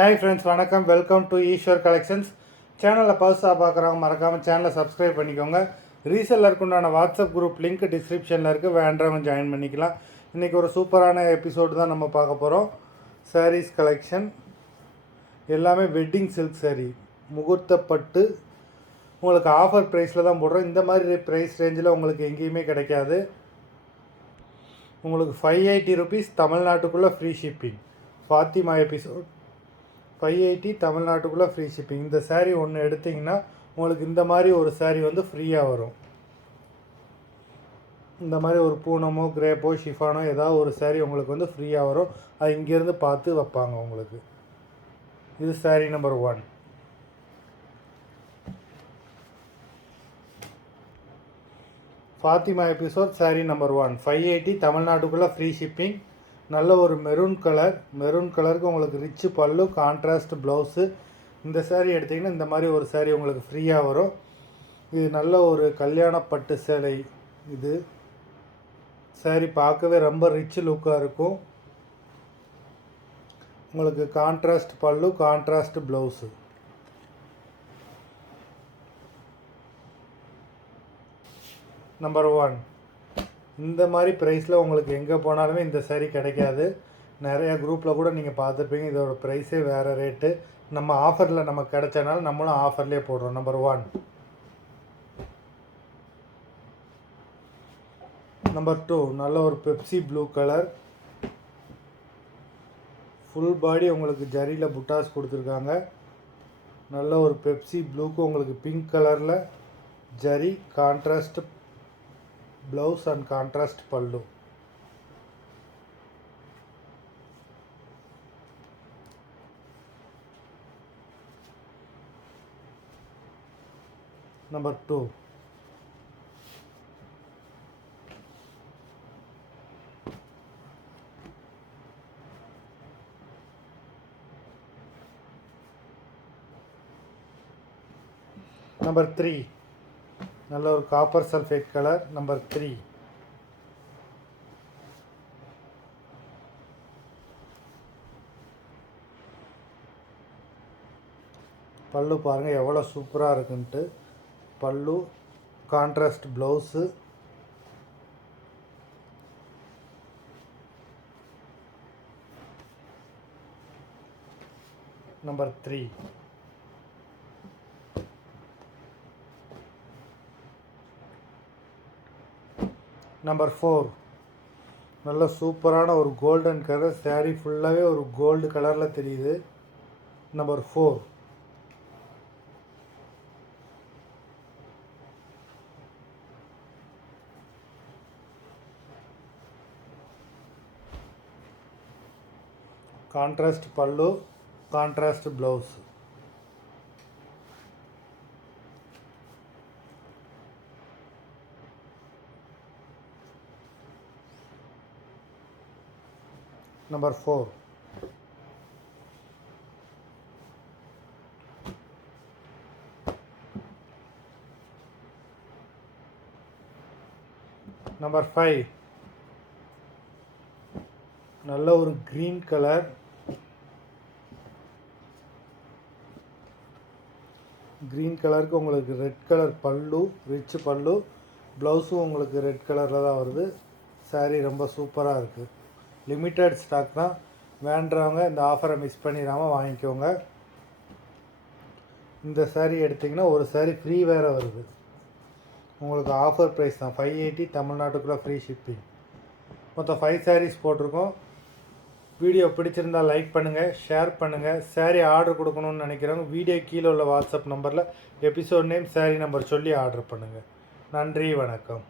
Hi friends, வணக்கம். Welcome to Eswar collections. சேனலில் பர்ஸாக பார்க்குறவங்க மறக்காமல் சேனலை சப்ஸ்கிரைப் பண்ணிக்கோங்க. ரீசெல்லருக்கு உண்டான வாட்ஸ்அப் குரூப் லிங்க் டிஸ்கிரிப்ஷனில் இருக்குது, வேண்டவங்க ஜாயின் பண்ணிக்கலாம். இன்றைக்கி ஒரு சூப்பரான எபிசோடு தான் நம்ம பார்க்க போகிறோம். சாரீஸ் கலெக்ஷன் எல்லாமே வெட்டிங் சில்க் சாரீ, முகூர்த்தப்பட்டு உங்களுக்கு ஆஃபர் ப்ரைஸில் தான் போடுறோம். இந்த மாதிரி ப்ரைஸ் ரேஞ்சில் உங்களுக்கு எங்கேயுமே கிடைக்காது. உங்களுக்கு 580 ருபீஸ், தமிழ்நாட்டுக்குள்ளே ஃப்ரீ ஷிப்பிங். ஃபாத்திமா எபிசோட் 580 தமிழ்நாட்டுக்குள்ளே ஃப்ரீ ஷிப்பிங். இந்த சாரீ ஒன்று எடுத்திங்கன்னா உங்களுக்கு இந்த மாதிரி ஒரு சாரீ வந்து ஃப்ரீயாக வரும். இந்த மாதிரி ஒரு பூனமோ கிரேப்போ ஷிஃபானோ ஏதாவது ஒரு சாரீ உங்களுக்கு வந்து ஃப்ரீயாக வரும். அது இங்கேருந்து பார்த்து வைப்பாங்க உங்களுக்கு. இது sari number 1. Fatima episode sari number 1 580 தமிழ்நாட்டுக்குள்ளே ஃப்ரீ ஷிப்பிங். நல்ல ஒரு மெரூன் கலருக்கு உங்களுக்கு ரிச்சு பல்லு, கான்ட்ராஸ்ட் ப்ளவுஸு. இந்த சாரீ எடுத்திங்கன்னா இந்த மாதிரி ஒரு சாரீ உங்களுக்கு ஃப்ரீயாக வரும். இது நல்ல ஒரு கல்யாணப்பட்டு சேலை. இது சாரீ பார்க்கவே ரொம்ப ரிச் லுக்காக இருக்கும். உங்களுக்கு கான்ட்ராஸ்ட் பல்லு, கான்ட்ராஸ்ட் ப்ளவுஸு. நம்பர் 1. இந்த மாதிரி ப்ரைஸில் உங்களுக்கு எங்கே போனாலுமே இந்த சாரீ கிடைக்காது. நிறையா குரூப்பில் கூட நீங்கள் பார்த்துருப்பீங்க. இதோட ப்ரைஸே வேறு ரேட்டு. நம்ம ஆஃபரில் நமக்கு கிடைச்சனால நம்மளும் ஆஃபர்லேயே போடுறோம். நம்பர் 1. நம்பர் 2 நல்ல ஒரு Pepsi blue colour. Full body உங்களுக்கு ஜரியில் புட்டாஸ் கொடுத்துருக்காங்க. நல்ல ஒரு பெப்சி ப்ளூக்கு உங்களுக்கு பிங்க் கலரில் zari, contrast blouse and contrast பல்லு. நம்பர் 2. நம்பர் 3 நல்ல ஒரு காப்பர் சல்ஃபேட் கலர். நம்பர் 3. பல்லு பாருங்கள் எவ்வளோ சூப்பராக இருக்குன்ட்டு. பல்லு, கான்ட்ராஸ்ட் ப்ளவுஸு. நம்பர் 3. நம்பர் 4 நல்ல சூப்பரான ஒரு கோல்டன் கலர். சாரீ ஃபுல்லாகவே ஒரு கோல்டு கலரில் தெரியுது. நம்பர் 4. கான்ட்ராஸ்ட் பல்லு, கான்ட்ராஸ்ட் ப்ளவுஸ். நம்பர் 4. நம்பர் 5 நல்ல ஒரு க்ரீன் கலர். க்ரீன் கலருக்கு உங்களுக்கு ரெட் கலர் பல்லு, ரிச் பல்லு. ப்ளவுஸும் உங்களுக்கு ரெட் கலரில் தான் வருது. சாரீ ரொம்ப சூப்பராக இருக்குது. லிமிட்டட் ஸ்டாக் தான். வேண்டுறவங்க இந்த ஆஃபரை மிஸ் பண்ணிடாமல் வாங்கிக்கோங்க. இந்த சாரீ எடுத்திங்கன்னா ஒரு சாரீ ஃப்ரீ வேறு வருது. உங்களுக்கு ஆஃபர் ப்ரைஸ் தான். 580 தமிழ்நாட்டுக்குள்ளே ஃப்ரீ ஷிப்பிங். மொத்தம் 5 சாரீஸ் போட்டிருக்கோம். வீடியோ பிடிச்சிருந்தால் லைக் பண்ணுங்கள், ஷேர் பண்ணுங்கள். சாரீ ஆர்டர் கொடுக்கணும்னு நினைக்கிறவங்க வீடியோ கீழே உள்ள வாட்ஸ்அப் நம்பரில் எபிசோட் நேம், சாரீ நம்பர் சொல்லி ஆர்டர் பண்ணுங்கள். நன்றி, வணக்கம்.